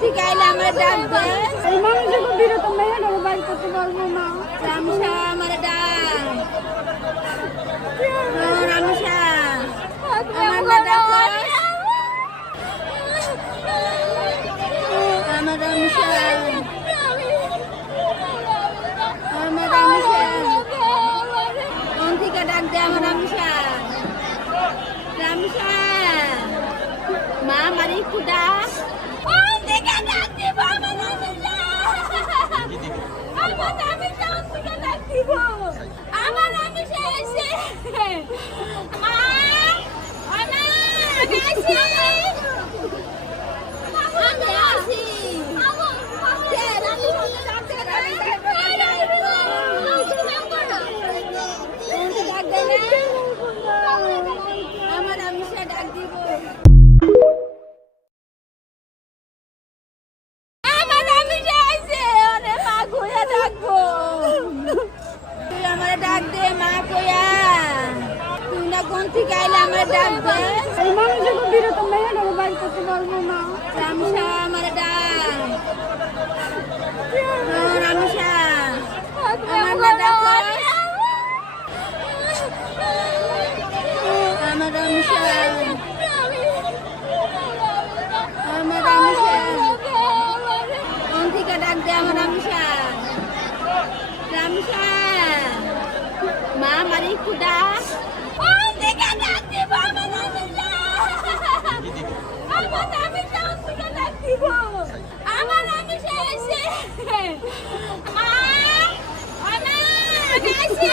থেকে আইলে আমার ডাকবে। এই মানুষের বিরত মেয়েটাও বাইর করতে পারবো না। রামসা আমার ডাক। রামসা আমার ডাক। আমার রামসা আমার রামসা কোন থেকে ডাক দে আমার রামসা। রামসা মা আমার একটু ডাক। কোন থেকে ডাক দিব আমার রামসা। আমার রামসা কোন থেকে ডাক দিব। আমার রামসা এসে মা আমি আসি। আমি আসি। আমার রামসা ডাক দিব। আমার রামসা আইছে ওরে মা কইয়া ডাকবো। তুই আমার ডাক দে মা কইয়া। তুই না কোন থেকে আইলে আমার ডাকবে। এই মানুষের বিরত মেয়েটাও বাইর করতে পারবো না। রামসা আমার ডাক। রামসা আমার ডাক। আমার রামসা আমার রামসা কোন থেকে ডাক দে আমার রামসা। রামসা মা আমার একটু ডাক। কোন থেকে ডাক দিব আমার রামসা। আমার রামসা কোন থেকে ডাক দিব। আমার রামসা এসে মা আমি আসি।